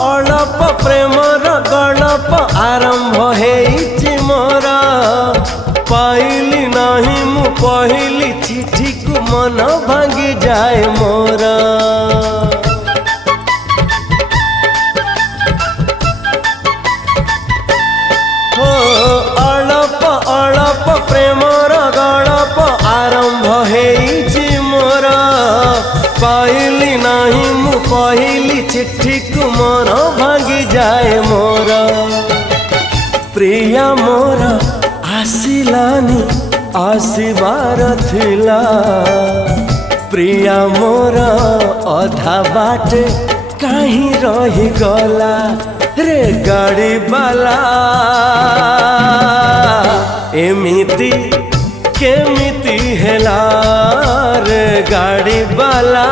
अळप Premiere गळप आरंभ हेइछि मोर पाइली नाही मु पहिली चिठी को मन भांगी जाए मोर हो अळप अळप प्रेमर गळप आरंभ हेइछि मोर पाइली नाही मु पहिली चिठी को मन भांगी जाए मोर प्रिया मोर आसिलानी आसिबार थिला प्रिया मोर अधा बाटे कहीं रही गला रे गाड़ी बाला एमिति केमिति हेला रे गाड़ी बाला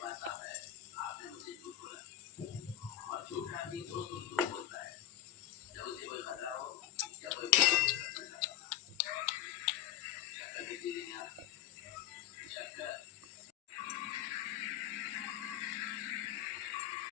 आपने मुझे झूठ बोला और झूठ आदमी दोस्त